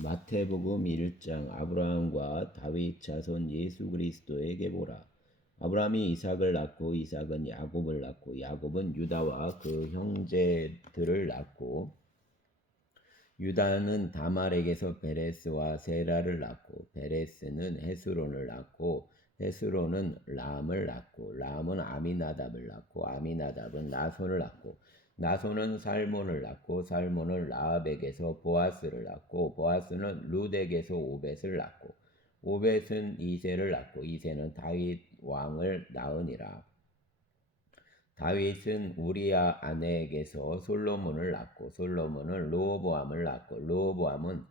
마태복음 1장. 아브라함과 다윗 자손 예수 그리스도에게 보라. 아브라함이 이삭을 낳고 이삭은 야곱을 낳고 야곱은 유다와 그 형제들을 낳고 유다는 다말에게서 베레스와 세라를 낳고 베레스는 헤스론을 낳고 헤스론은 람을 낳고 람은 아미나답을 낳고 아미나답은 나손을 낳고 나손은 살몬을 낳고 살몬은 라합에게서 보아스를 낳고 보아스는 룻에게서 오벳을 낳고 오벳은 이새를 낳고 이새는 다윗 왕을 낳으니라. 다윗은 우리야 아내에게서 솔로몬을 낳고 솔로몬은 르호보암을 낳고 르호보암은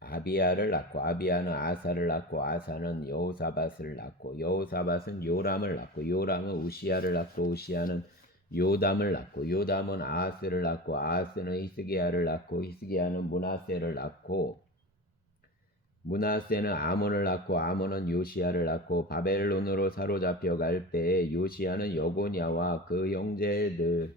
아비야를 낳고 아비야는 아사를 낳고 아사는 여호사밧을 낳고 여호사밧은 요람을 낳고 요람은 우시야를 낳고 우시야는 요담을 낳고 요담은 아하스를 낳고 아하스는 히스기야를 낳고 히스기야는 므낫세를 낳고 므낫세는 아몬을 낳고 아몬은 요시야를 낳고 바벨론으로 사로잡혀 갈 때에 요시야는 여고냐와 그 형제들을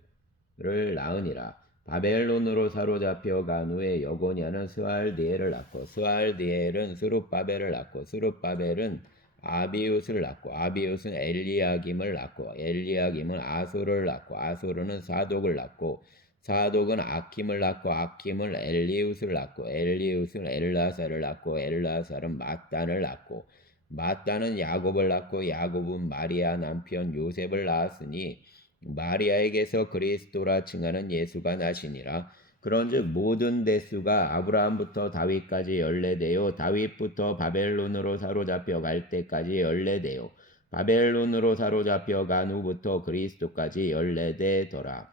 낳으니라. 바벨론으로 사로잡혀 간 후에 여고냐는 스알디엘을 낳고 스알디엘은 스룹바벨을 낳고 스룹바벨은 아비웃을 낳고 아비웃은 엘리야김을 낳고 엘리야김은 아소를 낳고 아소르는 사독을 낳고 사독은 아킴을 낳고 아킴은 엘리웃을 낳고 엘리웃은 엘라사를 낳고 엘라사는 마단을 낳고 마단은 야곱을 낳고 야곱은 마리아 남편 요셉을 낳았으니 마리아에게서 그리스도라 칭하는 예수가 나시니라. 그런즉 모든 대수가 아브라함부터 다윗까지 14대요 다윗부터 바벨론으로 사로잡혀 갈 때까지 14대요 바벨론으로 사로잡혀 간 후부터 그리스도까지 14대더라.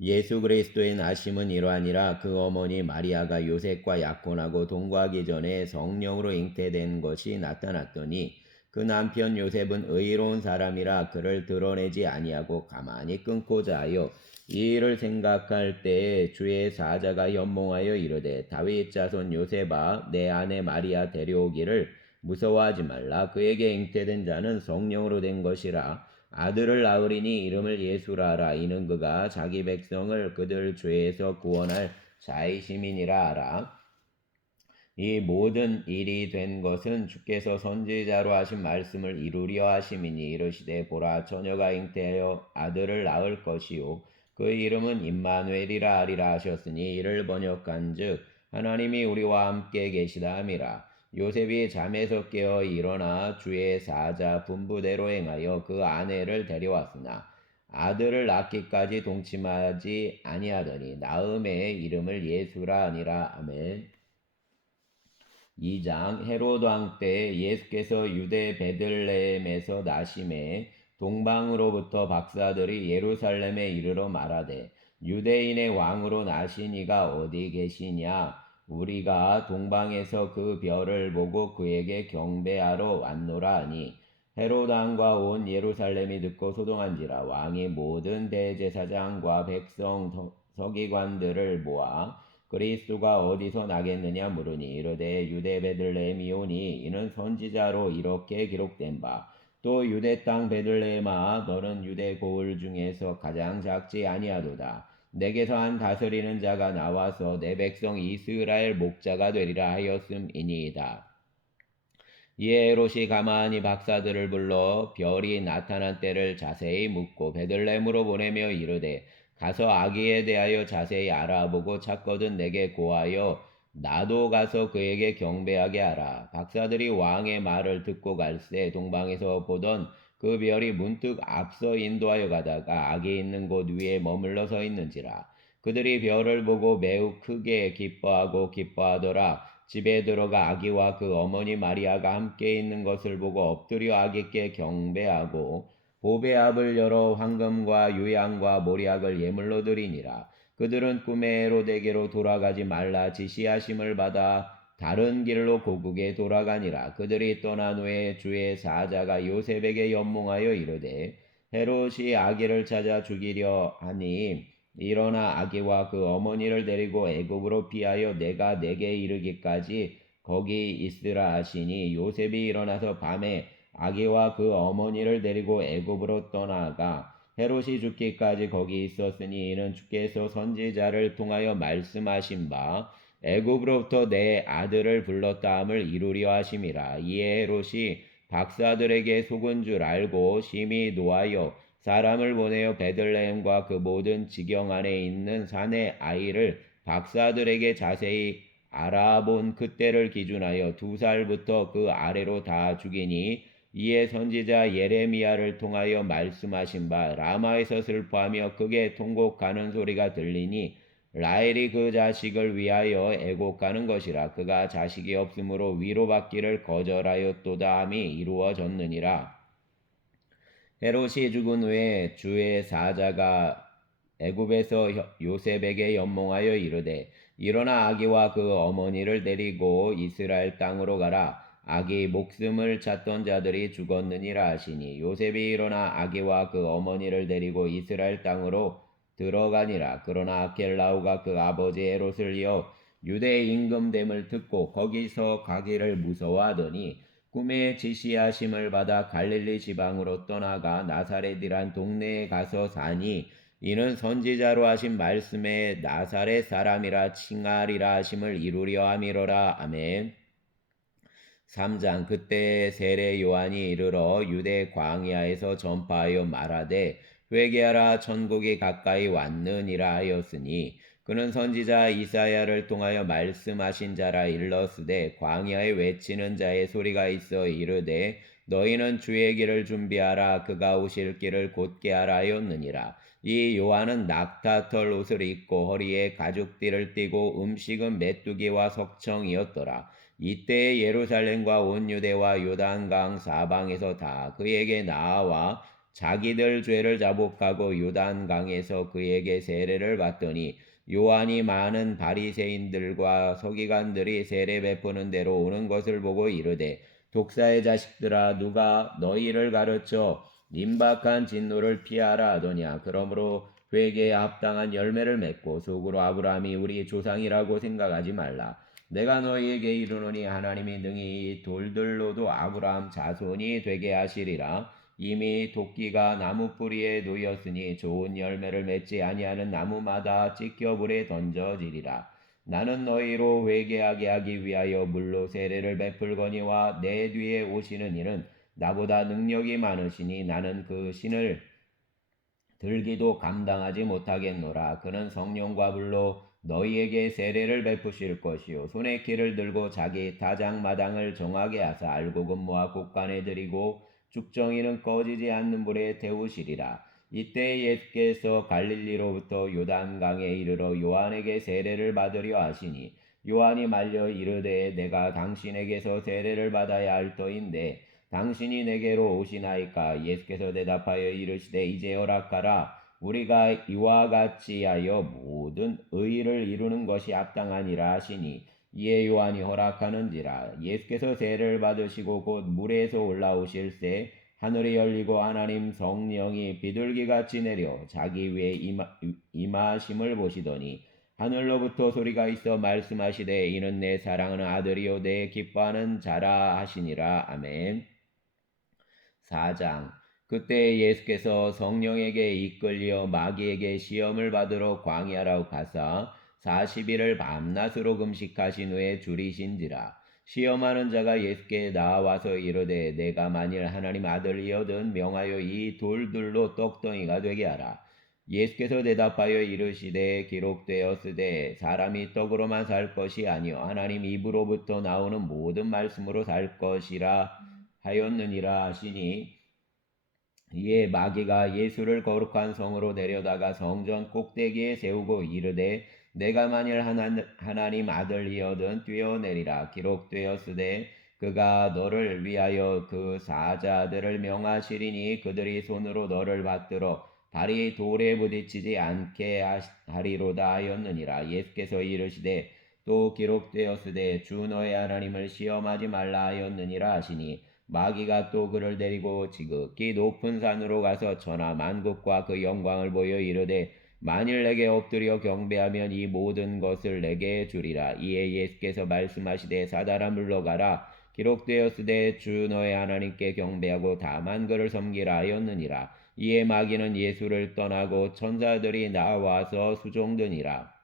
예수 그리스도의 나심은 이러하니라. 그 어머니 마리아가 요셉과 약혼하고 동거하기 전에 성령으로 잉태된 것이 나타났더니 그 남편 요셉은 의로운 사람이라 그를 드러내지 아니하고 가만히 끊고자 하여 이 일을 생각할 때에 주의 사자가 연몽하여 이르되 다윗 자손 요셉아 내 아내 마리아 데려오기를 무서워하지 말라. 그에게 잉태된 자는 성령으로 된 것이라. 아들을 낳으리니 이름을 예수라 하라. 이는 그가 자기 백성을 그들 죄에서 구원할 자이심이니라 하라. 이 모든 일이 된 것은 주께서 선지자로 하신 말씀을 이루려 하심이니 이르시되 보라 처녀가 잉태하여 아들을 낳을 것이요 그 이름은 임마누엘이라 하리라 하셨으니 이를 번역한즉 하나님이 우리와 함께 계시다 함이라. 요셉이 잠에서 깨어 일어나 주의 사자 분부대로 행하여 그 아내를 데려왔으나 아들을 낳기까지 동침하지 아니하더니 나음의 이름을 예수라 하니라. 아멘. 2장. 헤롯 왕 때 예수께서 유대 베들레헴에서 나심에 동방으로부터 박사들이 예루살렘에 이르러 말하되 유대인의 왕으로 나신 이가 어디 계시냐? 우리가 동방에서 그 별을 보고 그에게 경배하러 왔노라 하니 헤롯 왕과 온 예루살렘이 듣고 소동한지라. 왕이 모든 대제사장과 백성 서기관들을 모아 그리스도가 어디서 나겠느냐 물으니 이르되 유대 베들레헴이오니 이는 선지자로 이렇게 기록된 바 또 유대 땅 베들레헴아 너는 유대 고을 중에서 가장 작지 아니하도다. 내게서 한 다스리는 자가 나와서 내 백성 이스라엘 목자가 되리라 하였음이니이다. 이에 헤롯이 가만히 박사들을 불러 별이 나타난 때를 자세히 묻고 베들레헴으로 보내며 이르되 가서 아기에 대하여 자세히 알아보고 찾거든 내게 고하여 나도 가서 그에게 경배하게 하라. 박사들이 왕의 말을 듣고 갈새 동방에서 보던 그 별이 문득 앞서 인도하여 가다가 아기 있는 곳 위에 머물러 서 있는지라. 그들이 별을 보고 매우 크게 기뻐하더라. 집에 들어가 아기와 그 어머니 마리아가 함께 있는 것을 보고 엎드려 아기께 경배하고 보배압을 열어 황금과 유향과 모략을 예물로 드리니라. 그들은 꿈에 헤롯에게로 돌아가지 말라 지시하심을 받아 다른 길로 고국에 돌아가니라. 그들이 떠난 후에 주의 사자가 요셉에게 연몽하여 이르되 헤롯이 아기를 찾아 죽이려 하니 일어나 아기와 그 어머니를 데리고 애굽으로 피하여 내가 내게 이르기까지 거기 있으라 하시니 요셉이 일어나서 밤에 아기와 그 어머니를 데리고 애굽으로 떠나가 헤롯이 죽기까지 거기 있었으니 이는 주께서 선지자를 통하여 말씀하신 바 애굽으로부터 내 아들을 불렀다함을 이루려 하심이라. 이에 헤롯이 박사들에게 속은 줄 알고 심히 노하여 사람을 보내어 베들레헴과 그 모든 지경 안에 있는 산의 아이를 박사들에게 자세히 알아본 그때를 기준하여 2살부터 그 아래로 다 죽이니 이에 선지자 예레미야를 통하여 말씀하신 바 라마에서 슬퍼하며 크게 통곡하는 소리가 들리니 라헬이 그 자식을 위하여 애곡하는 것이라. 그가 자식이 없으므로 위로받기를 거절하였도다 함이 이루어졌느니라. 헤롯이 죽은 후에 주의 사자가 애굽에서 요셉에게 연몽하여 이르되 일어나 아기와 그 어머니를 데리고 이스라엘 땅으로 가라. 아기 목숨을 찾던 자들이 죽었느니라 하시니 요셉이 일어나 아기와 그 어머니를 데리고 이스라엘 땅으로 들어가니라. 그러나 아켈라오가 그 아버지 헤롯을 이어 유대 임금됨을 듣고 거기서 가기를 무서워하더니 꿈에 지시하심을 받아 갈릴리 지방으로 떠나가 나사렛이란 동네에 가서 사니 이는 선지자로 하신 말씀에 나사렛 사람이라 칭하리라 하심을 이루려 함이로라. 아멘. 3장. 그때 세례 요한이 이르러 유대 광야에서 전파하여 말하되 회개하라 천국이 가까이 왔느니라 하였으니 그는 선지자 이사야를 통하여 말씀하신 자라 일렀으되 광야에 외치는 자의 소리가 있어 이르되 너희는 주의 길을 준비하라 그가 오실 길을 곧게 하라 하였느니라. 이 요한은 낙타털 옷을 입고 허리에 가죽띠를 띠고 음식은 메뚜기와 석청이었더라. 이때 예루살렘과 온 유대와 요단강 사방에서 다 그에게 나아와 자기들 죄를 자복하고 요단강에서 그에게 세례를 받더니 요한이 많은 바리새인들과 서기관들이 세례 베푸는 대로 오는 것을 보고 이르되 독사의 자식들아 누가 너희를 가르쳐 임박한 진노를 피하라 하더냐. 그러므로 회개에 합당한 열매를 맺고 속으로 아브라함이 우리 조상이라고 생각하지 말라. 내가 너희에게 이르노니 하나님이 능히 이 돌들로도 아브라함 자손이 되게 하시리라. 이미 도끼가 나무 뿌리에 놓였으니 좋은 열매를 맺지 아니하는 나무마다 찢겨 불에 던져지리라. 나는 너희로 회개하게 하기 위하여 물로 세례를 베풀거니와 내 뒤에 오시는 이는 나보다 능력이 많으시니 나는 그 신을 들기도 감당하지 못하겠노라. 그는 성령과 불로 너희에게 세례를 베푸실 것이요 손에 키를 들고 자기 다장마당을 정하게 하사 알곡은 모아 곳간에 들이고 죽정이는 꺼지지 않는 불에 태우시리라. 이때 예수께서 갈릴리로부터 요단강에 이르러 요한에게 세례를 받으려 하시니 요한이 말려 이르되 내가 당신에게서 세례를 받아야 할 터인데 당신이 내게로 오시나이까. 예수께서 대답하여 이르시되 이제 허락하라. 우리가 이와 같이 하여 모든 의를 이루는 것이 합당하니라 하시니 이에 요한이 허락하는지라. 예수께서 세례를 받으시고 곧 물에서 올라오실새 하늘이 열리고 하나님 성령이 비둘기같이 내려 자기 위에 임하심을 보시더니 하늘로부터 소리가 있어 말씀하시되 이는 내 사랑하는 아들이요 내 기뻐하는 자라 하시니라. 아멘. 4장. 그때 예수께서 성령에게 이끌려 마귀에게 시험을 받으러 광야로 가사 40일을 밤낮으로 금식하신 후에 줄이신지라. 시험하는 자가 예수께 나와서 이르되 내가 만일 하나님 아들이거든 명하여 이 돌들로 떡덩이가 되게 하라. 예수께서 대답하여 이르시되 기록되었으되 사람이 떡으로만 살 것이 아니요 하나님 입으로부터 나오는 모든 말씀으로 살 것이라 하였느니라 하시니 이에 마귀가 예수를 거룩한 성으로 데려다가 성전 꼭대기에 세우고 이르되 내가 만일 하나님 아들이거든 뛰어내리라. 기록되었으되 그가 너를 위하여 그 사자들을 명하시리니 그들이 손으로 너를 받들어 발이 돌에 부딪히지 않게 하리로다 하였느니라. 예수께서 이르시되 또 기록되었으되 주 너의 하나님을 시험하지 말라 하였느니라 하시니 마귀가 또 그를 데리고 지극히 높은 산으로 가서 천하 만국과 그 영광을 보여 이르되 만일 내게 엎드려 경배하면 이 모든 것을 내게 주리라. 이에 예수께서 말씀하시되 사단아 물러가라. 기록되었으되 주 너의 하나님께 경배하고 다만 그를 섬기라 하였느니라. 이에 마귀는 예수를 떠나고 천사들이 나와서 수종드니라.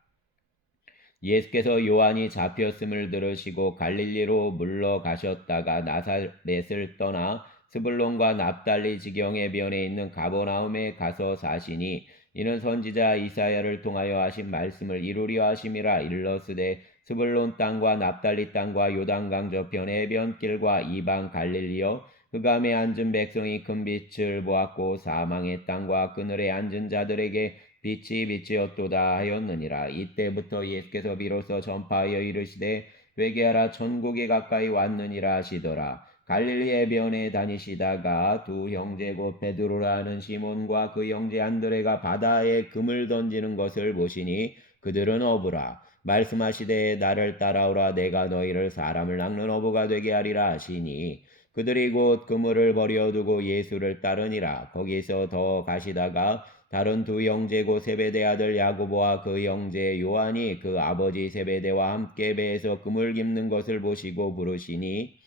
예수께서 요한이 잡혔음을 들으시고 갈릴리로 물러가셨다가 나사렛을 떠나 스불론과 납달리 지경의 변에 있는 가버나움에 가서 사시니 이는 선지자 이사야를 통하여 하신 말씀을 이루려 하심이라. 일러스되 스불론 땅과 납달리 땅과 요단강 저편의 변길과 이방 갈릴리여 흑암에 앉은 백성이 큰 빛을 보았고 사망의 땅과 그늘에 앉은 자들에게 빛이 빛이었도다 하였느니라. 이때부터 예수께서 비로소 전파하여 이르시되 회개하라 천국이 가까이 왔느니라 하시더라. 갈릴리의 변에 다니시다가 두 형제 곧 베드로라 하는 시몬과 그 형제 안드레가 바다에 금을 던지는 것을 보시니 그들은 어부라. 말씀하시되 나를 따라오라 내가 너희를 사람을 낚는 어부가 되게 하리라 하시니 그들이 곧 그물을 버려두고 예수를 따르니라. 거기서 더 가시다가 다른 두 형제 곧 세베대 아들 야고보와 그 형제 요한이 그 아버지 세베대와 함께 배에서 그물 깁는 것을 보시고 부르시니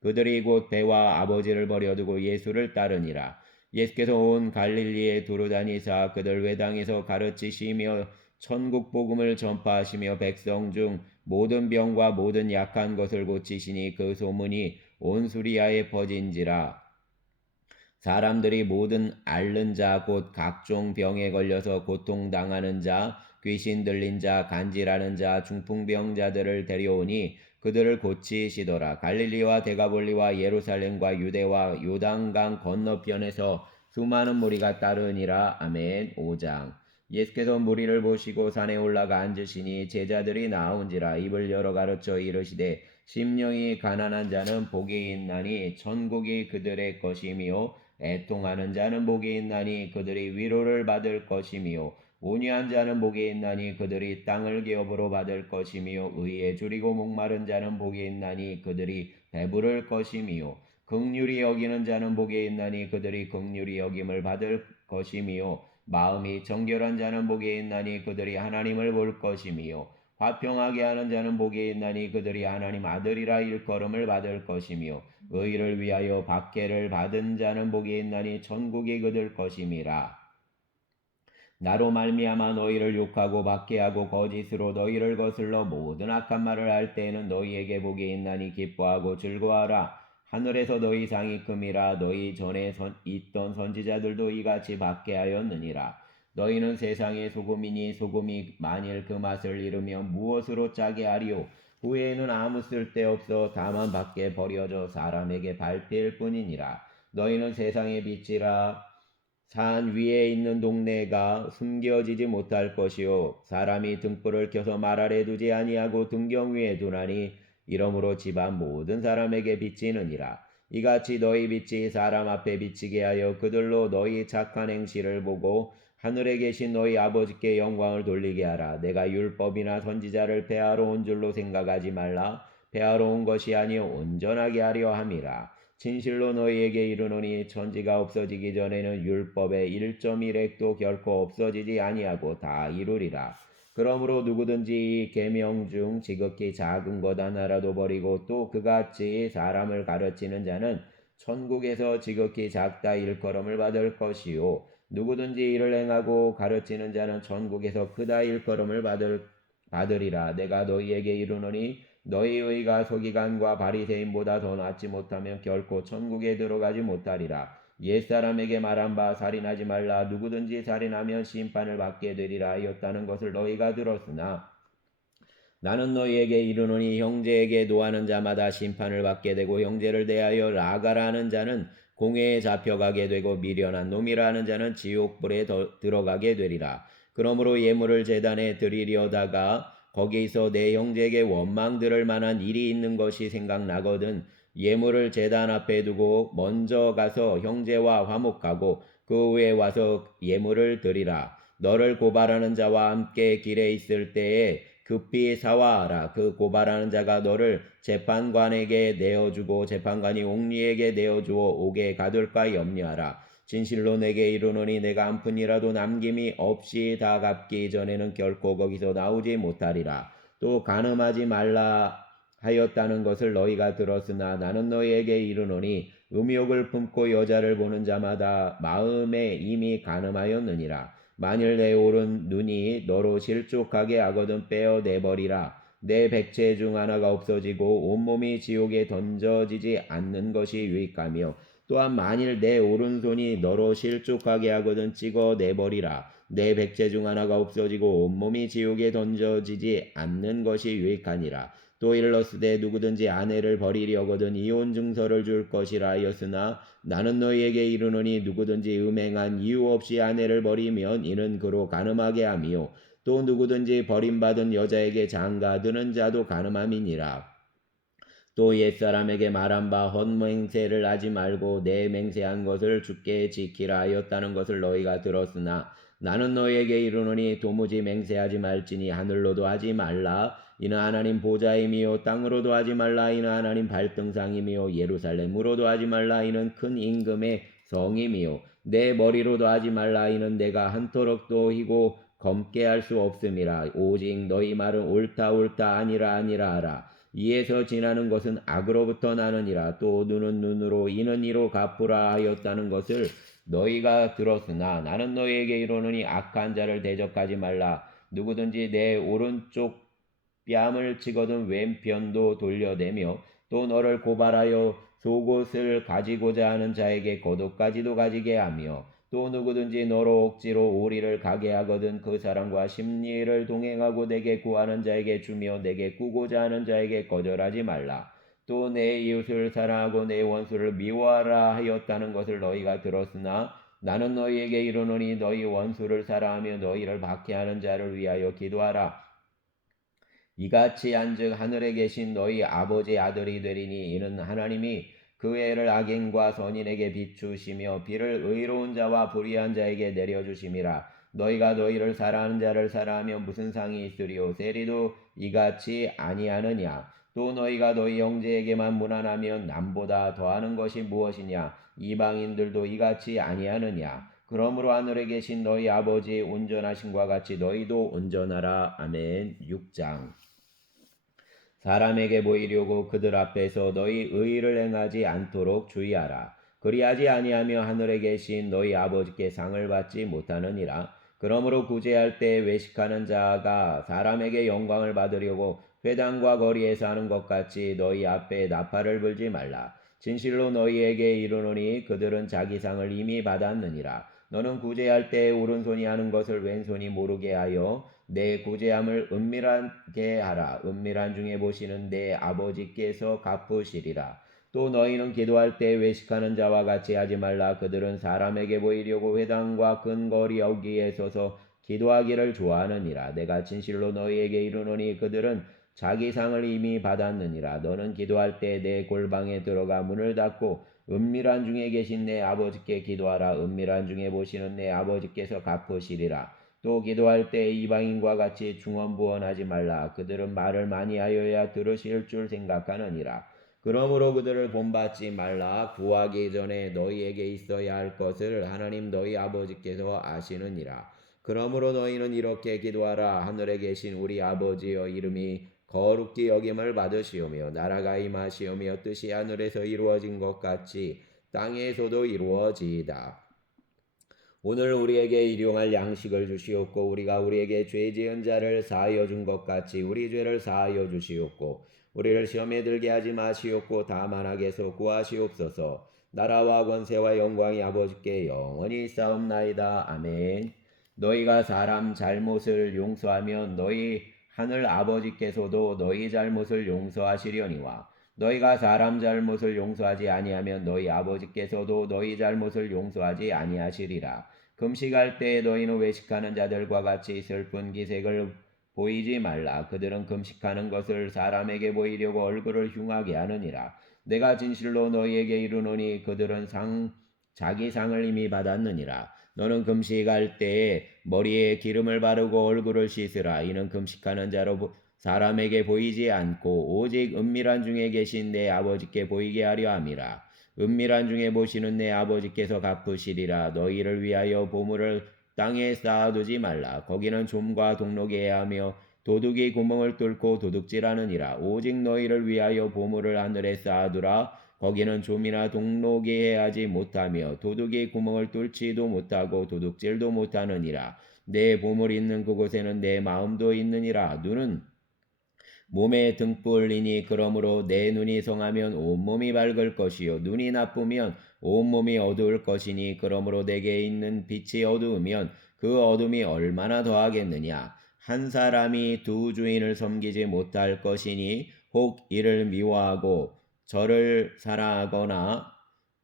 그들이 곧 배와 아버지를 버려두고 예수를 따르니라. 예수께서 온 갈릴리에 두루 다니사 그들 회당에서 가르치시며 천국 복음을 전파하시며 백성 중 모든 병과 모든 약한 것을 고치시니 그 소문이 온 수리아에 퍼진지라. 사람들이 모든 앓는 자 곧 각종 병에 걸려서 고통당하는 자, 귀신 들린 자, 간질하는 자, 중풍병자들을 데려오니 그들을 고치시더라. 갈릴리와 데가볼리와 예루살렘과 유대와 요단강 건너편에서 수많은 무리가 따르니라. 아멘. 5장. 예수께서 무리를 보시고 산에 올라가 앉으시니 제자들이 나온지라. 입을 열어 가르쳐 이르시되 심령이 가난한 자는 복이 있나니 천국이 그들의 것이며 애통하는 자는 복이 있나니 그들이 위로를 받을 것이며 온유한 자는 복이 있나니 그들이 땅을 기업으로 받을 것이며 의에 줄이고 목마른 자는 복이 있나니 그들이 배부를 것이며 긍휼히 여기는 자는 복이 있나니 그들이 긍휼히 여김을 받을 것이며 마음이 정결한 자는 복이 있나니 그들이 하나님을 볼 것이며 화평하게 하는 자는 복이 있나니 그들이 하나님 아들이라 일컬음을 받을 것이며 의를 위하여 박해를 받은 자는 복이 있나니 천국이 그들 것임이라. 나로 말미암아 너희를 욕하고 박해하고 거짓으로 너희를 거슬러 모든 악한 말을 할 때에는 너희에게 복이 있나니 기뻐하고 즐거워하라. 하늘에서 너희 상이 큼이라. 너희 전에 있던 선지자들도 이같이 박해하였느니라. 너희는 세상의 소금이니 소금이 만일 그 맛을 잃으면 무엇으로 짜게 하리요. 후에는 아무 쓸데없어 다만 밖에 버려져 사람에게 밟힐 뿐이니라. 너희는 세상의 빛이라. 산 위에 있는 동네가 숨겨지지 못할 것이요 사람이 등불을 켜서 말 아래 두지 아니하고 등경 위에 두나니 이러므로 집안 모든 사람에게 비치느니라. 이같이 너희 빛이 사람 앞에 비치게 하여 그들로 너희 착한 행실을 보고 하늘에 계신 너희 아버지께 영광을 돌리게 하라. 내가 율법이나 선지자를 폐하러 온 줄로 생각하지 말라. 폐하러 온 것이 아니요 온전하게 하려 함이라. 진실로 너희에게 이르노니 천지가 없어지기 전에는 율법의 1.1획도 결코 없어지지 아니하고 다 이루리라. 그러므로 누구든지 이 계명 중 지극히 작은 것 하나라도 버리고 또 그같이 사람을 가르치는 자는 천국에서 지극히 작다 일컬음을 받을 것이요 누구든지 이를 행하고 가르치는 자는 천국에서 크다 일컬음을 받으리라. 내가 너희에게 이르노니 너희 의가 서기관과 바리새인보다 더 낫지 못하면 결코 천국에 들어가지 못하리라. 옛사람에게 말한 바 살인하지 말라. 누구든지 살인하면 심판을 받게 되리라 하였다는 것을 너희가 들었으나 나는 너희에게 이르노니 형제에게 노하는 자마다 심판을 받게 되고 형제를 대하여 라가라 하는 자는 공회에 잡혀가게 되고 미련한 놈이라 하는 자는 지옥불에 들어가게 되리라. 그러므로 예물을 제단에 드리려다가 거기서 내 형제에게 원망 들을 만한 일이 있는 것이 생각나거든 예물을 제단 앞에 두고 먼저 가서 형제와 화목하고 그 후에 와서 예물을 드리라. 너를 고발하는 자와 함께 길에 있을 때에 급히 사와하라. 그 고발하는 자가 너를 재판관에게 내어주고 재판관이 옥리에게 내어주어 옥에 가둘까 염려하라. 진실로 내게 이르노니 내가 한 푼이라도 남김이 없이 다 갚기 전에는 결코 거기서 나오지 못하리라. 또 간음하지 말라 하였다는 것을 너희가 들었으나 나는 너희에게 이르노니 음욕을 품고 여자를 보는 자마다 마음에 이미 간음하였느니라. 만일 내 오른 눈이 너로 실족하게 하거든 빼어내버리라. 내 백체 중 하나가 없어지고 온몸이 지옥에 던져지지 않는 것이 유익하며 또한 만일 내 오른손이 너로 실족하게 하거든 찍어내버리라. 내 백체 중 하나가 없어지고 온몸이 지옥에 던져지지 않는 것이 유익하니라. 또 일렀으되 누구든지 아내를 버리려거든 이혼 증서를 줄 것이라 하였으나 나는 너희에게 이르노니 누구든지 음행한 이유 없이 아내를 버리면 이는 그로 간음하게 하며 또 누구든지 버림받은 여자에게 장가드는 자도 간음함이니라. 또 옛사람에게 말한 바 헛맹세를 하지 말고 내 맹세한 것을 주께 지키라 하였다는 것을 너희가 들었으나 나는 너희에게 이르노니 도무지 맹세하지 말지니 하늘로도 하지 말라 이는 하나님 보좌임이요 땅으로도 하지 말라 이는 하나님 발등상임이요 예루살렘으로도 하지 말라 이는 큰 임금의 성임이요 내 머리로도 하지 말라 이는 내가 한토록도 희고 검게 할 수 없음이라 오직 너희 말은 옳다 옳다 아니라 아니라 하라. 이에서 지나는 것은 악으로부터 나느니라. 또 눈은 눈으로 이는 이로 갚으라 하였다는 것을 너희가 들었으나 나는 너희에게 이르노니 악한 자를 대적하지 말라. 누구든지 내 오른쪽 뺨을 치거든 왼편도 돌려대며 또 너를 고발하여 속옷을 가지고자 하는 자에게 겉옷까지도 가지게 하며 또 누구든지 너로 억지로 오리를 가게 하거든 그 사람과 심리를 동행하고 내게 구하는 자에게 주며 내게 꾸고자 하는 자에게 거절하지 말라. 또 내 이웃을 사랑하고 내 원수를 미워하라 하였다는 것을 너희가 들었으나 나는 너희에게 이르노니 너희 원수를 사랑하며 너희를 박해하는 자를 위하여 기도하라. 이같이 한즉 하늘에 계신 너희 아버지 아들이 되리니 이는 하나님이 그 해를 악인과 선인에게 비추시며 비를 의로운 자와 불의한 자에게 내려주심이라. 너희가 너희를 사랑하는 자를 사랑하며 무슨 상이 있으리요 세리도 이같이 아니하느냐. 또 너희가 너희 형제에게만 무난하면 남보다 더하는 것이 무엇이냐. 이방인들도 이같이 아니하느냐. 그러므로 하늘에 계신 너희 아버지 온전하심과 같이 너희도 온전하라. 아멘. 6장. 사람에게 보이려고 그들 앞에서 너희 의를 행하지 않도록 주의하라. 그리하지 아니하며 하늘에 계신 너희 아버지께 상을 받지 못하느니라. 그러므로 구제할 때 외식하는 자가 사람에게 영광을 받으려고 회당과 거리에서 하는 것 같이 너희 앞에 나팔을 불지 말라. 진실로 너희에게 이르노니 그들은 자기 상을 이미 받았느니라. 너는 구제할 때 오른손이 하는 것을 왼손이 모르게 하여 내 구제함을 은밀하게 하라. 은밀한 중에 보시는 내 아버지께서 갚으시리라. 또 너희는 기도할 때 외식하는 자와 같이 하지 말라. 그들은 사람에게 보이려고 회당과 근거리 여기에 서서 기도하기를 좋아하느니라. 내가 진실로 너희에게 이르노니 그들은 자기 상을 이미 받았느니라. 너는 기도할 때 내 골방에 들어가 문을 닫고 은밀한 중에 계신 내 아버지께 기도하라. 은밀한 중에 보시는 내 아버지께서 갚으시리라. 또 기도할 때 이방인과 같이 중언부언하지 말라. 그들은 말을 많이 하여야 들으실 줄 생각하느니라. 그러므로 그들을 본받지 말라. 구하기 전에 너희에게 있어야 할 것을 하나님 너희 아버지께서 아시느니라. 그러므로 너희는 이렇게 기도하라. 하늘에 계신 우리 아버지여 이름이 거룩히 여김을 받으시오며 나라가 임하시오며 뜻이 하늘에서 이루어진 것 같이 땅에서도 이루어지이다. 오늘 우리에게 일용할 양식을 주시옵고 우리가 우리에게 죄 지은 자를 사하여 준 것 같이 우리 죄를 사하여 주시옵고 우리를 시험에 들게 하지 마시옵고 다만 악에서 구하시옵소서. 나라와 권세와 영광이 아버지께 영원히 있사옵나이다. 아멘. 너희가 사람 잘못을 용서하면 너희 하늘 아버지께서도 너희 잘못을 용서하시려니와 너희가 사람 잘못을 용서하지 아니하면 너희 아버지께서도 너희 잘못을 용서하지 아니하시리라. 금식할 때 너희는 외식하는 자들과 같이 슬픈 기색을 보이지 말라. 그들은 금식하는 것을 사람에게 보이려고 얼굴을 흉하게 하느니라. 내가 진실로 너희에게 이르노니 그들은 자기 상을 이미 받았느니라. 너는 금식할 때에 머리에 기름을 바르고 얼굴을 씻으라. 이는 금식하는 자로 사람에게 보이지 않고 오직 은밀한 중에 계신 내 아버지께 보이게 하려 함이라. 은밀한 중에 보시는 내 아버지께서 갚으시리라. 너희를 위하여 보물을 땅에 쌓아두지 말라. 거기는 좀과 동록이 해하며 도둑이 구멍을 뚫고 도둑질하느니라. 오직 너희를 위하여 보물을 하늘에 쌓아두라. 거기는 좀이나 동록이 해하지 못하며 도둑이 구멍을 뚫지도 못하고 도둑질도 못하느니라. 내 보물이 있는 그곳에는 내 마음도 있느니라. 눈은 몸의 등불이니 그러므로 내 눈이 성하면 온몸이 밝을 것이요 눈이 나쁘면 온몸이 어두울 것이니 그러므로 내게 있는 빛이 어두우면 그 어둠이 얼마나 더하겠느냐. 한 사람이 두 주인을 섬기지 못할 것이니 혹 이를 미워하고 저를 사랑하거나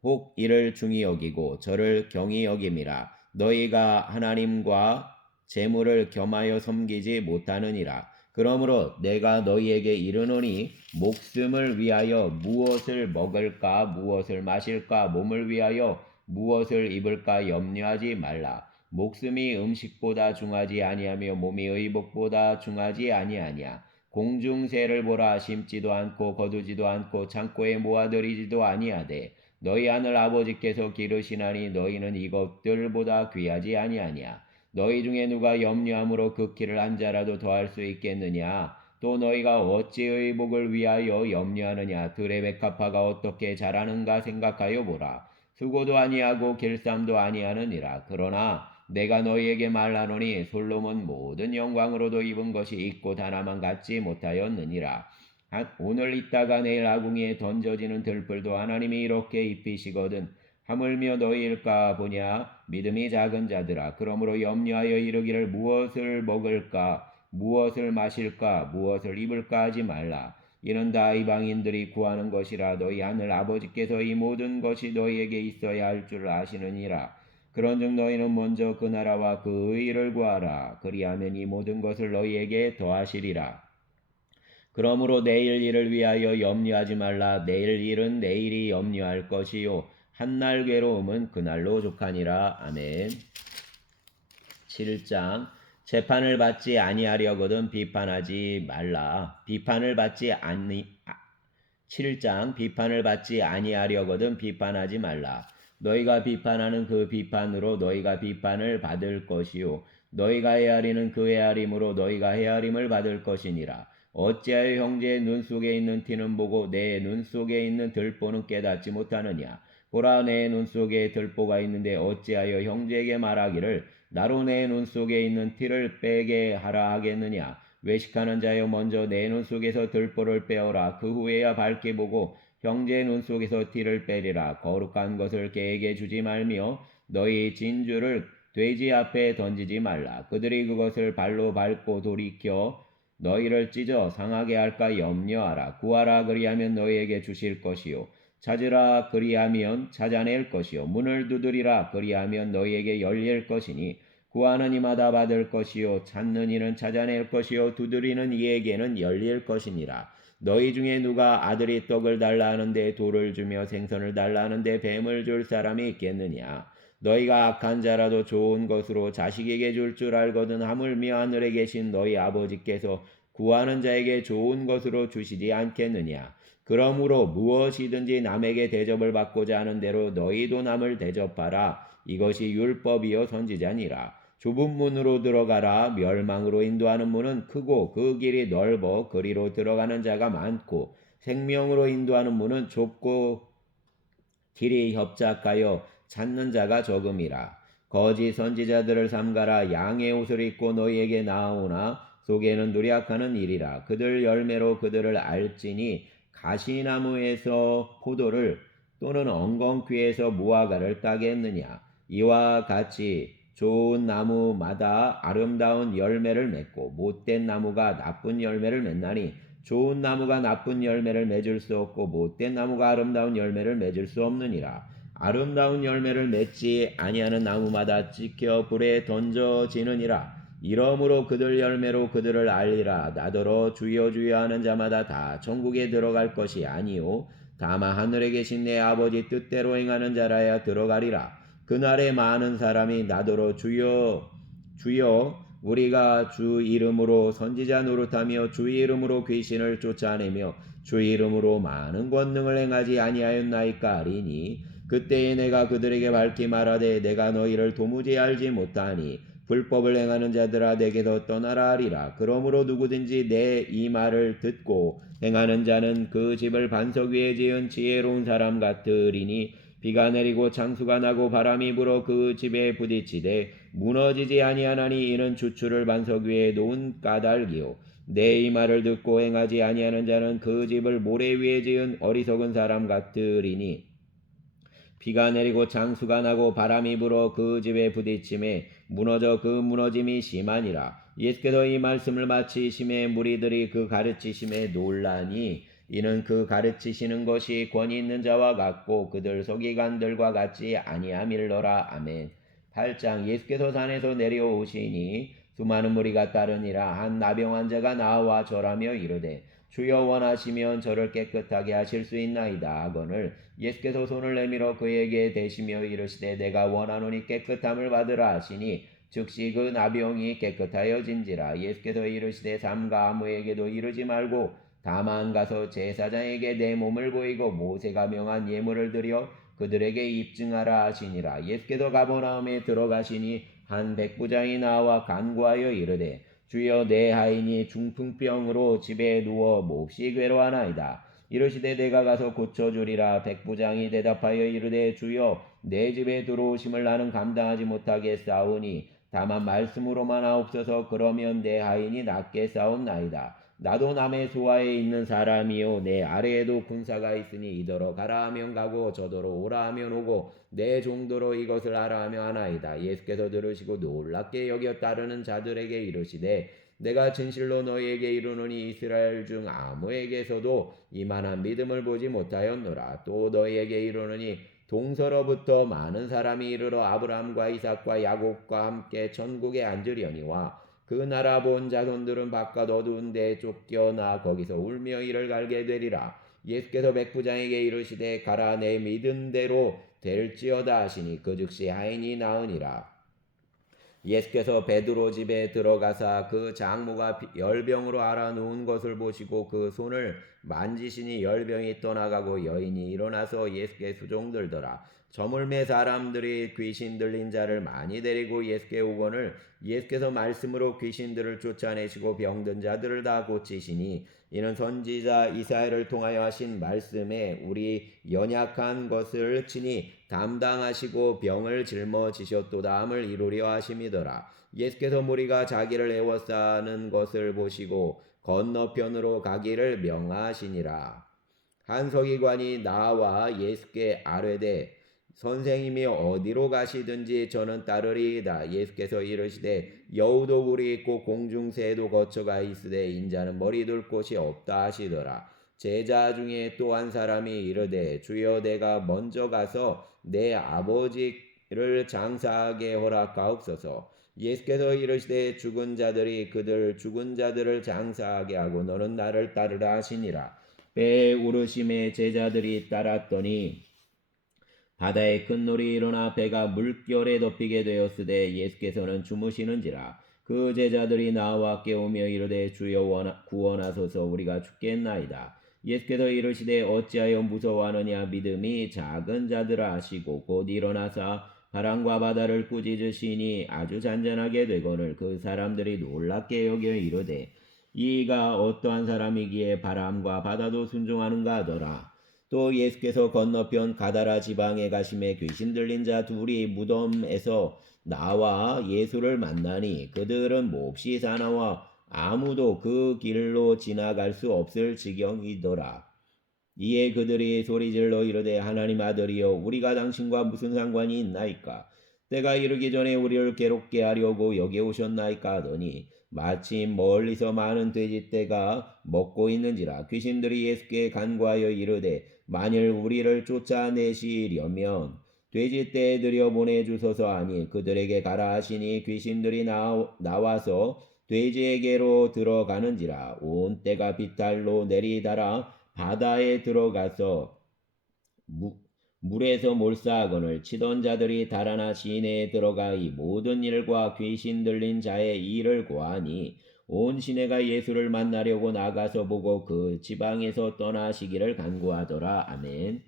혹 이를 중히 여기고 저를 경히 여김이라. 너희가 하나님과 재물을 겸하여 섬기지 못하느니라. 그러므로 내가 너희에게 이르노니 목숨을 위하여 무엇을 먹을까 무엇을 마실까 몸을 위하여 무엇을 입을까 염려하지 말라. 목숨이 음식보다 중하지 아니하며 몸이 의복보다 중하지 아니하냐. 공중새를 보라. 심지도 않고 거두지도 않고 창고에 모아들이지도 아니하되 너희 하늘 아버지께서 기르시나니 너희는 이것들보다 귀하지 아니하냐. 너희 중에 누가 염려함으로 그 키를 한 자라도 더할 수 있겠느냐. 또 너희가 어찌 의복을 위하여 염려하느냐. 들의 백합화가 어떻게 자라는가 생각하여 보라. 수고도 아니하고 길쌈도 아니하느니라. 그러나 내가 너희에게 말하노니 솔로몬 모든 영광으로도 입은 것이 있고 하나만 갖지 못하였느니라. 오늘 있다가 내일 아궁이에 던져지는 들불도 하나님이 이렇게 입히시거든. 하물며 너희일까 보냐. 믿음이 작은 자들아. 그러므로 염려하여 이르기를 무엇을 먹을까 무엇을 마실까 무엇을 입을까 하지 말라. 이는 다 이방인들이 구하는 것이라. 너희 하늘 아버지께서 이 모든 것이 너희에게 있어야 할 줄 아시느니라. 그런즉 너희는 먼저 그 나라와 그 의를 구하라. 그리하면 이 모든 것을 너희에게 더하시리라. 그러므로 내일 일을 위하여 염려하지 말라. 내일 일은 내일이 염려할 것이요 한날 괴로움은 그날로 족하니라. 아멘. 7장 재판을 받지 아니하려거든 비판하지 말라. 비판을 받지 7장 비판을 받지 아니하려거든 비판하지 말라. 너희가 비판하는 그 비판으로 너희가 비판을 받을 것이요 너희가 헤아리는 그 헤아림으로 너희가 헤아림을 받을 것이니라. 어찌하여 형제의 눈 속에 있는 티는 보고 내 눈 속에 있는 들보는 깨닫지 못하느냐. 보라, 내 눈 속에 들보가 있는데 어찌하여 형제에게 말하기를 나로 내 눈 속에 있는 티를 빼게 하라 하겠느냐. 외식하는 자여 먼저 내 눈 속에서 들보를 빼어라. 그 후에야 밝게 보고 형제의 눈 속에서 티를 빼리라. 거룩한 것을 개에게 주지 말며 너희 진주를 돼지 앞에 던지지 말라. 그들이 그것을 발로 밟고 돌이켜 너희를 찢어 상하게 할까 염려하라. 구하라, 그리하면 너희에게 주실 것이요 찾으라, 그리하면 찾아낼 것이요 문을 두드리라, 그리하면 너희에게 열릴 것이니 구하는 이마다 받을 것이요 찾는 이는 찾아낼 것이요 두드리는 이에게는 열릴 것이니라. 너희 중에 누가 아들이 떡을 달라 하는데 돌을 주며 생선을 달라 하는데 뱀을 줄 사람이 있겠느냐. 너희가 악한 자라도 좋은 것으로 자식에게 줄 줄 알거든 하물며 하늘에 계신 너희 아버지께서 구하는 자에게 좋은 것으로 주시지 않겠느냐. 그러므로 무엇이든지 남에게 대접을 받고자 하는 대로 너희도 남을 대접하라. 이것이 율법이요 선지자니라. 좁은 문으로 들어가라. 멸망으로 인도하는 문은 크고 그 길이 넓어 그리로 들어가는 자가 많고 생명으로 인도하는 문은 좁고 길이 협착하여 찾는 자가 적음이라. 거짓 선지자들을 삼가라. 양의 옷을 입고 너희에게 나아오나 속에는 누략하는 일이라. 그들 열매로 그들을 알지니 가시나무에서 포도를 또는 엉겅퀴에서 무화과를 따겠느냐. 이와 같이 좋은 나무마다 아름다운 열매를 맺고 못된 나무가 나쁜 열매를 맺나니 좋은 나무가 나쁜 열매를 맺을 수 없고 못된 나무가 아름다운 열매를 맺을 수 없느니라. 아름다운 열매를 맺지 아니하는 나무마다 찢겨 불에 던져지느니라. 이러므로 그들 열매로 그들을 알리라. 나더러 주여 주여 하는 자마다 다 천국에 들어갈 것이 아니요 다만 하늘에 계신 내 아버지 뜻대로 행하는 자라야 들어가리라. 그날에 많은 사람이 나더러 주여 주여 우리가 주 이름으로 선지자 노릇하며 주 이름으로 귀신을 쫓아내며 주 이름으로 많은 권능을 행하지 아니하였나이까 하리니 그때에 내가 그들에게 밝히 말하되 내가 너희를 도무지 알지 못하니 불법을 행하는 자들아 내게서 떠나라 하리라. 그러므로 누구든지 내 이 말을 듣고 행하는 자는 그 집을 반석 위에 지은 지혜로운 사람 같으리니 비가 내리고 창수가 나고 바람이 불어 그 집에 부딪히되 무너지지 아니하나니 이는 주추를 반석 위에 놓은 까닭이요 내 이 말을 듣고 행하지 아니하는 자는 그 집을 모래 위에 지은 어리석은 사람 같으리니 비가 내리고 창수가 나고 바람이 불어 그 집에 부딪힘에 무너져 그 무너짐이 심하니라. 예수께서 이 말씀을 마치심에 무리들이 그 가르치심에 놀라니 이는 그 가르치시는 것이 권위 있는 자와 같고 그들 서기관들과 같지 아니함일러라. 아멘. 8장 예수께서 산에서 내려오시니 수많은 무리가 따르니라. 한 나병 환자가 나와 절하며 이르되 주여 원하시면 저를 깨끗하게 하실 수 있나이다 하거늘 예수께서 손을 내밀어 그에게 대시며 이르시되 내가 원하노니 깨끗함을 받으라 하시니 즉시 그 나병이 깨끗하여진지라. 예수께서 이르시되 삼가 아무에게도 이르지 말고 다만 가서 제사장에게 내 몸을 보이고 모세가 명한 예물을 드려 그들에게 입증하라 하시니라. 예수께서 가버나움에 들어가시니 한 백부장이 나와 간구하여 이르되 주여 내 하인이 중풍병으로 집에 누워 몹시 괴로워하나이다. 이르시되 내가 가서 고쳐주리라. 백부장이 대답하여 이르되 주여 내 집에 들어오심을 나는 감당하지 못하겠사오니 다만 말씀으로만 하옵소서. 그러면 내 하인이 낫게 싸움나이다. 나도 남의 소하에 있는 사람이요 내 아래에도 군사가 있으니 이더러 가라 하면 가고 저더러 오라 하면 오고 내 종도로 이것을 하라 하며 하나이다. 예수께서 들으시고 놀랍게 여겨 따르는 자들에게 이르시되 내가 진실로 너희에게 이르노니 이스라엘 중 아무에게서도 이만한 믿음을 보지 못하였노라. 또 너희에게 이르노니 동서로부터 많은 사람이 이르러 아브라함과 이삭과 야곱과 함께 천국에 앉으려니와 그 나라 본 자손들은 바깥 어두운 데에 쫓겨나 거기서 울며 이를 갈게 되리라. 예수께서 백부장에게 이르시되 가라 내 믿은 대로 될지어다 하시니 그 즉시 하인이 나으니라. 예수께서 베드로 집에 들어가사 그 장모가 열병으로 앓아누운 것을 보시고 그 손을 만지시니 열병이 떠나가고 여인이 일어나서 예수께 수종들더라. 저물매 사람들이 귀신 들린 자를 많이 데리고 예수께 오거늘 예수께서 말씀으로 귀신들을 쫓아내시고 병든 자들을 다 고치시니 이는 선지자 이사야를 통하여 하신 말씀에 우리 연약한 것을 친히 담당하시고 병을 짊어지셨도다 함을 이루려 하심이더라. 예수께서 무리가 자기를 애워싸는 것을 보시고 건너편으로 가기를 명하시니라. 한 서기관이 나와 예수께 아뢰되 선생님이 어디로 가시든지 저는 따르리이다. 예수께서 이르시되 여우도 굴이 있고 공중새도 거처가 있으되 인자는 머리 둘 곳이 없다 하시더라. 제자 중에 또 한 사람이 이르되 주여 내가 먼저 가서 내 아버지를 장사하게 허락하옵소서. 예수께서 이르시되 죽은 자들이 그들 죽은 자들을 장사하게 하고 너는 나를 따르라 하시니라. 배에 오르심에 제자들이 따랐더니 바다에 큰 놀이 일어나 배가 물결에 덮이게 되었으되 예수께서는 주무시는지라. 그 제자들이 나와 깨우며 이르되 주여 구원하소서 우리가 죽겠나이다. 예수께서 이르시되 어찌하여 무서워하느냐 믿음이 작은 자들아 하시고 곧 일어나사 바람과 바다를 꾸짖으시니 아주 잔잔하게 되거늘 그 사람들이 놀랍게 여겨 이르되 이가 어떠한 사람이기에 바람과 바다도 순종하는가 하더라. 또 예수께서 건너편 가다라 지방에 가심에 귀신 들린 자 둘이 무덤에서 나와 예수를 만나니 그들은 몹시 사나워 아무도 그 길로 지나갈 수 없을 지경이더라. 이에 그들이 소리질러 이르되 하나님 아들이여 우리가 당신과 무슨 상관이 있나이까? 때가 이르기 전에 우리를 괴롭게 하려고 여기 오셨나이까 하더니 마침 멀리서 많은 돼지떼가 먹고 있는지라. 귀신들이 예수께 간구하여 이르되 만일 우리를 쫓아내시려면 돼지떼에 들여보내주소서 하니 그들에게 가라 하시니 귀신들이 나와서 돼지에게로 들어가는지라. 온 떼가 비탈로 내리달아 바다에 들어가서 물에서 몰사하거늘 치던 자들이 달아나 시내에 들어가 이 모든 일과 귀신 들린 자의 일을 고하니 온 시내가 예수를 만나려고 나가서 보고 그 지방에서 떠나시기를 간구하더라. 아멘.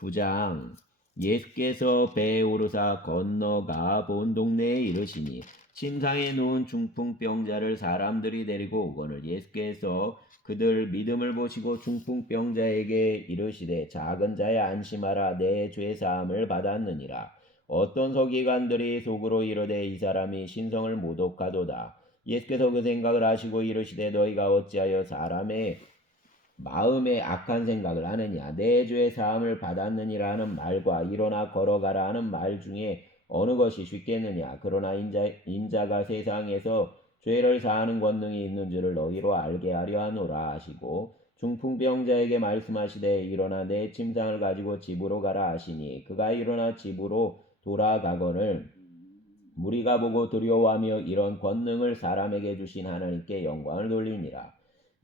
9장 예수께서 배에 오르사 건너가 본 동네에 이르시니 침상에 누운 중풍병자를 사람들이 데리고 오거늘 예수께서 그들 믿음을 보시고 중풍병자에게 이르시되 작은 자야 안심하라 내 죄 사함을 받았느니라. 어떤 서기관들이 속으로 이르되 이 사람이 신성을 모독하도다. 예수께서 그 생각을 하시고 이르시되 너희가 어찌하여 사람의 마음에 악한 생각을 하느냐. 내 죄 사함을 받았느니라는 말과 일어나 걸어가라 하는 말 중에 어느 것이 쉽겠느냐. 그러나 인자가 세상에서 죄를 사하는 권능이 있는 줄을 너희로 알게 하려 하노라 하시고 중풍병자에게 말씀하시되 일어나 내 침상을 가지고 집으로 가라 하시니 그가 일어나 집으로 돌아가거늘 무리가 보고 두려워하며 이런 권능을 사람에게 주신 하나님께 영광을 돌리니라.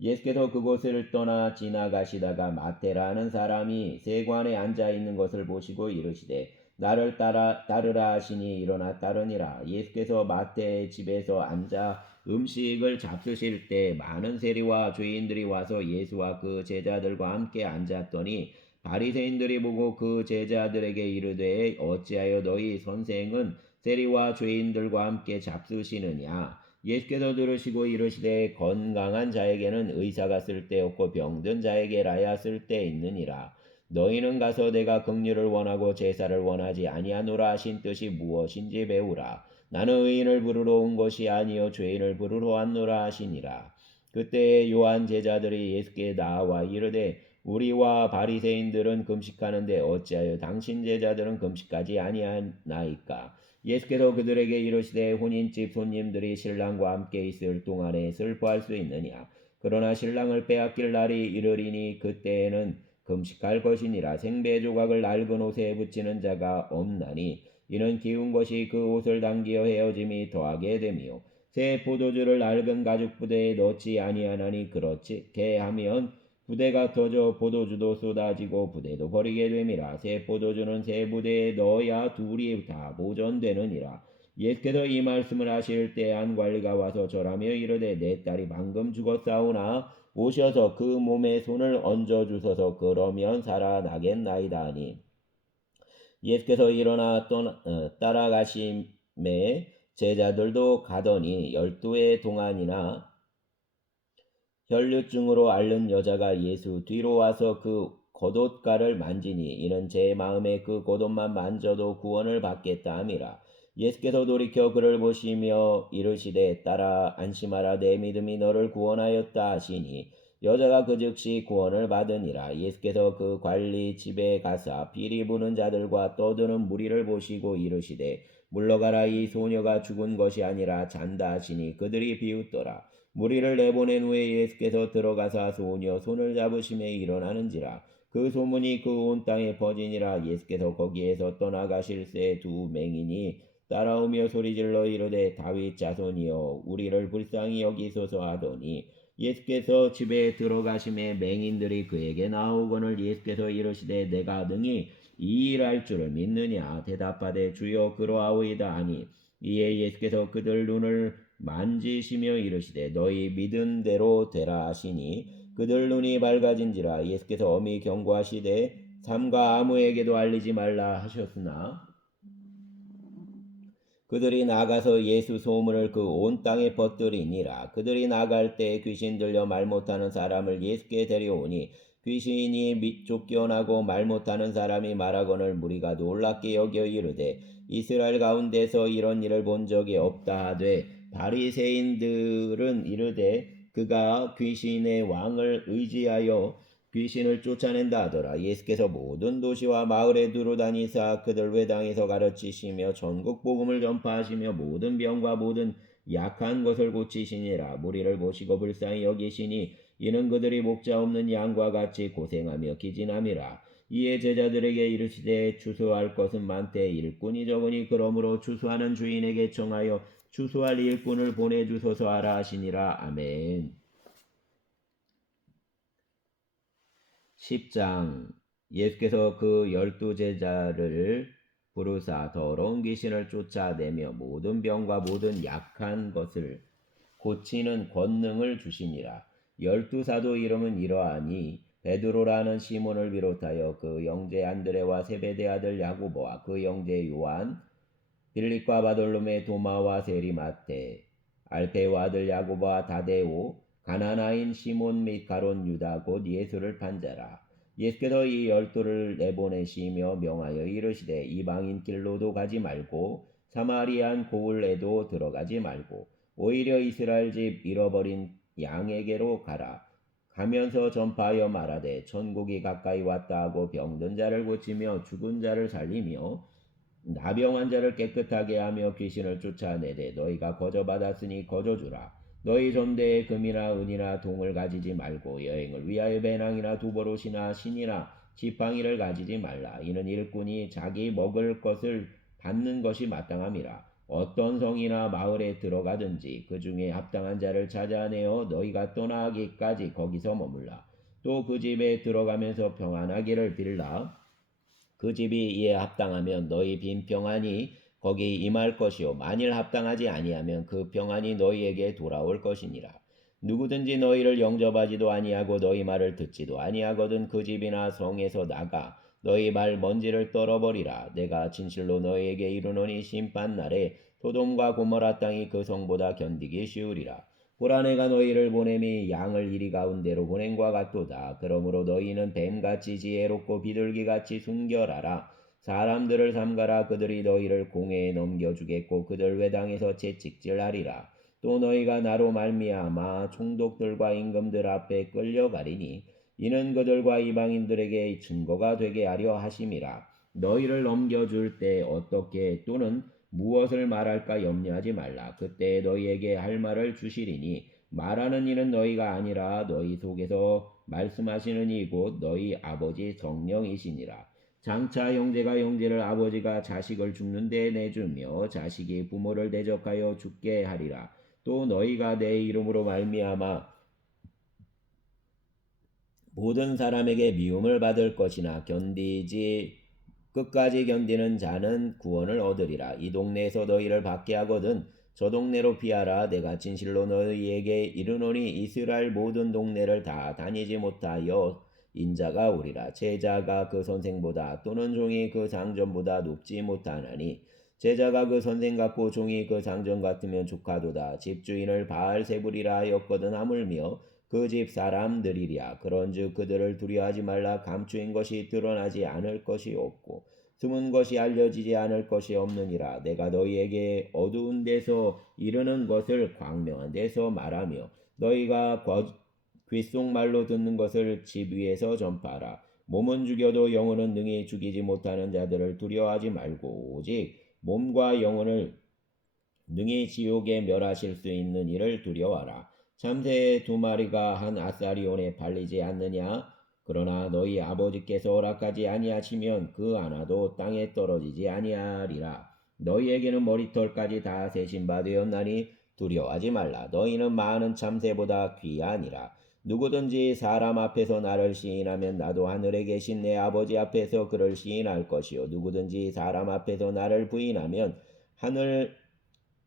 예수께서 그곳을 떠나 지나가시다가 마태라는 사람이 세관에 앉아 있는 것을 보시고 이르시되 나를 따르라 하시니 일어나 따르니라. 예수께서 마태의 집에서 앉아 음식을 잡수실 때 많은 세리와 죄인들이 와서 예수와 그 제자들과 함께 앉았더니 바리새인들이 보고 그 제자들에게 이르되 어찌하여 너희 선생은 세리와 죄인들과 함께 잡수시느냐. 예수께서 들으시고 이르시되 건강한 자에게는 의사가 쓸데없고 병든 자에게라야 쓸데있느니라. 너희는 가서 내가 긍휼을 원하고 제사를 원하지 아니하노라 하신 뜻이 무엇인지 배우라. 나는 의인을 부르러 온 것이 아니요 죄인을 부르러 왔노라 하시니라. 그때 요한 제자들이 예수께 나와 이르되 우리와 바리새인들은 금식하는데 어찌하여 당신 제자들은 금식하지 아니하나이까. 예수께서 그들에게 이르시되 혼인집 손님들이 신랑과 함께 있을 동안에 슬퍼할 수 있느냐. 그러나 신랑을 빼앗길 날이 이르리니 그때에는 금식할 것이니라. 생배 조각을 낡은 옷에 붙이는 자가 없나니 이는 기운 것이 그 옷을 당기어 헤어짐이 더하게 되며 새 포도주를 낡은 가죽 부대에 넣지 아니하나니 그렇게 하면 부대가 터져 포도주도 쏟아지고 부대도 버리게 됨이라. 새 포도주는 새 부대에 넣어야 둘이 다 보존되느니라. 예수께서 이 말씀을 하실 때 한 관리가 와서 절하며 이르되 내 딸이 방금 죽었사오나 오셔서 그 몸에 손을 얹어 주소서 그러면 살아나겠나이다 하니 예수께서 일어나 따라가심에 제자들도 가더니 12의 동안이나 혈류증으로 앓는 여자가 예수 뒤로 와서 그 겉옷가를 만지니 이는 제 마음에 그 겉옷만 만져도 구원을 받겠다 함이라. 예수께서 돌이켜 그를 보시며 이르시되 딸아 안심하라 내 믿음이 너를 구원하였다 하시니 여자가 그 즉시 구원을 받으니라. 예수께서 그 관리 집에 가사 비리 부는 자들과 떠드는 무리를 보시고 이르시되 물러가라 이 소녀가 죽은 것이 아니라 잔다 하시니 그들이 비웃더라. 무리를 내보낸 후에 예수께서 들어가사 소녀 손을 잡으심에 일어나는지라. 그 소문이 그 온 땅에 퍼지니라. 예수께서 거기에서 떠나가실새 두 맹인이 따라오며 소리질러 이르되 다윗 자손이여 우리를 불쌍히 여기소서 하더니 예수께서 집에 들어가심에 맹인들이 그에게 나오거늘 예수께서 이르시되 내가 능히 이 일할 줄을 믿느냐. 대답하되 주여 그러하오이다 하니 이에 예수께서 그들 눈을 만지시며 이르시되 너희 믿은 대로 되라 하시니 그들 눈이 밝아진지라. 예수께서 엄히 경고하시되 삼가 아무에게도 알리지 말라 하셨으나 그들이 나가서 예수 소문을 그 온 땅에 퍼뜨리니라. 그들이 나갈 때 귀신 들려 말 못하는 사람을 예수께 데려오니 귀신이 쫓겨나고 말 못하는 사람이 말하거늘 무리가 놀랍게 여겨 이르되 이스라엘 가운데서 이런 일을 본 적이 없다 하되 바리새인들은 이르되 그가 귀신의 왕을 의지하여 귀신을 쫓아낸다 하더라. 예수께서 모든 도시와 마을에 두루 다니사 그들 회당에서 가르치시며 전국 복음을 전파하시며 모든 병과 모든 약한 것을 고치시니라. 무리를 보시고 불쌍히 여기시니 이는 그들이 목자 없는 양과 같이 고생하며 기진함이라. 이에 제자들에게 이르시되 추수할 것은 많되 일꾼이 적으니 그러므로 추수하는 주인에게 청하여 추수할 일꾼을 보내주소서 하라 하시니라. 아멘. 10장. 예수께서 그 12제자를 부르사 더러운 귀신을 쫓아내며 모든 병과 모든 약한 것을 고치는 권능을 주시니라. 12사도 이름은 이러하니 베드로라는 시몬을 비롯하여 그 형제 안드레와 세베대 아들 야고보와 그 형제 요한, 빌립과 바돌로메, 도마와 세리마테, 알페와 아들 야고보와 다데오, 가나나인 시몬 및 가론 유다 곧 예수를 판 자라. 예수께서 이 12를 내보내시며 명하여 이르시되 이방인 길로도 가지 말고 사마리안 고을에도 들어가지 말고 오히려 이스라엘 집 잃어버린 양에게로 가라. 가면서 전파하여 말하되 천국이 가까이 왔다 하고 병든 자를 고치며 죽은 자를 살리며 나병한 자를 깨끗하게 하며 귀신을 쫓아내되 너희가 거저받았으니 거저주라. 너희 존대에 금이나 은이나 동을 가지지 말고 여행을 위하여 배낭이나 두보롯이나 신이나 지팡이를 가지지 말라. 이는 일꾼이 자기 먹을 것을 받는 것이 마땅함이라. 어떤 성이나 마을에 들어가든지 그 중에 합당한 자를 찾아내어 너희가 떠나기까지 거기서 머물라. 또 그 집에 들어가면서 평안하기를 빌라. 그 집이 이에 합당하면 너희 빈 평안이 거기 임할 것이요 만일 합당하지 아니하면 그 평안이 너희에게 돌아올 것이니라. 누구든지 너희를 영접하지도 아니하고 너희 말을 듣지도 아니하거든 그 집이나 성에서 나가 너희 발 먼지를 떨어버리라. 내가 진실로 너희에게 이르노니 심판날에 소돔과 고모라 땅이 그 성보다 견디기 쉬우리라. 보라 내가 너희를 보냄이 양을 이리 가운데로 보냄과 같도다. 그러므로 너희는 뱀같이 지혜롭고 비둘기같이 순결하라. 사람들을 삼가라. 그들이 너희를 공회에 넘겨주겠고 그들 회당에서 채찍질하리라. 또 너희가 나로 말미암아 총독들과 임금들 앞에 끌려가리니 이는 그들과 이방인들에게 증거가 되게 하려 하심이라. 너희를 넘겨줄 때 어떻게 또는 무엇을 말할까 염려하지 말라. 그때 너희에게 할 말을 주시리니 말하는 이는 너희가 아니라 너희 속에서 말씀하시는 이 곧 너희 아버지 성령이시니라. 장차 형제가 형제를 아버지가 자식을 죽는 데 내주며 자식이 부모를 대적하여 죽게 하리라. 또 너희가 내 이름으로 말미암아 모든 사람에게 미움을 받을 것이나 끝까지 견디는 자는 구원을 얻으리라. 이 동네에서 너희를 밖에 하거든 저 동네로 피하라. 내가 진실로 너희에게 이르노니 이스라엘 모든 동네를 다 다니지 못하여 인자가 오리라. 제자가 그 선생보다 또는 종이 그 상전보다 높지 못하나니 제자가 그 선생 같고 종이 그 상전 같으면 조카도다. 집주인을 바알세불이라 하였거든 하물며 그 집 사람들이랴. 그런즉 그들을 두려워하지 말라. 감추인 것이 드러나지 않을 것이 없고 숨은 것이 알려지지 않을 것이 없느니라. 내가 너희에게 어두운 데서 이르는 것을 광명한 데서 말하며 너희가 귓속말로 듣는 것을 집 위에서 전파하라. 몸은 죽여도 영혼은 능히 죽이지 못하는 자들을 두려워하지 말고 오직 몸과 영혼을 능히 지옥에 멸하실 수 있는 이를 두려워하라. 참새 2마리가 한 아사리온에 팔리지 않느냐? 그러나 너희 아버지께서 허락하지 아니하시면 그 하나도 땅에 떨어지지 아니하리라. 너희에게는 머리털까지 다 세신 바 되었나니 두려워하지 말라. 너희는 많은 참새보다 귀하니라. 누구든지 사람 앞에서 나를 시인하면 나도 하늘에 계신 내 아버지 앞에서 그를 시인할 것이요 누구든지 사람 앞에서 나를 부인하면 하늘에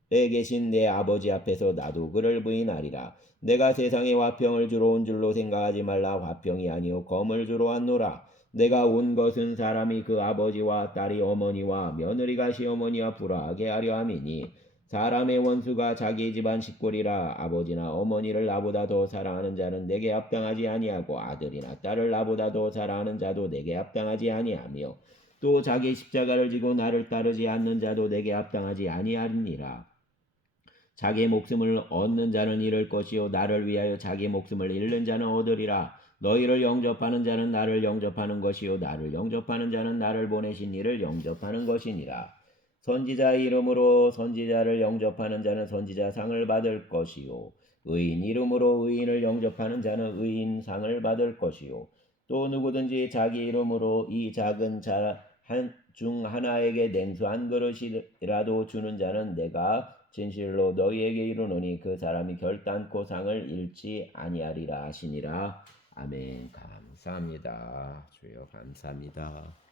계신 내 아버지 앞에서 나도 그를 부인하리라. 내가 세상에 화평을 주러 온 줄로 생각하지 말라. 화평이 아니요 검을 주러 왔노라. 내가 온 것은 사람이 그 아버지와 딸이 어머니와 며느리가 시어머니와 불화하게 하려 함이니 사람의 원수가 자기 집안 식구리라. 아버지나 어머니를 나보다 더 사랑하는 자는 내게 합당하지 아니하고 아들이나 딸을 나보다 더 사랑하는 자도 내게 합당하지 아니하며 또 자기 십자가를 지고 나를 따르지 않는 자도 내게 합당하지 아니하니라. 자기 목숨을 얻는 자는 잃을 것이요 나를 위하여 자기 목숨을 잃는 자는 얻으리라. 너희를 영접하는 자는 나를 영접하는 것이요 나를 영접하는 자는 나를 보내신 이를 영접하는 것이니라. 선지자 이름으로 선지자를 영접하는 자는 선지자상을 받을 것이요 의인 이름으로 의인을 영접하는 자는 의인상을 받을 것이요 또 누구든지 자기 이름으로 이 작은 자 중 하나에게 냉수 한 그릇이라도 주는 자는 내가 진실로 너희에게 이르노니 그 사람이 결단코 상을 잃지 아니하리라 하시니라. 아멘. 감사합니다. 주여 감사합니다.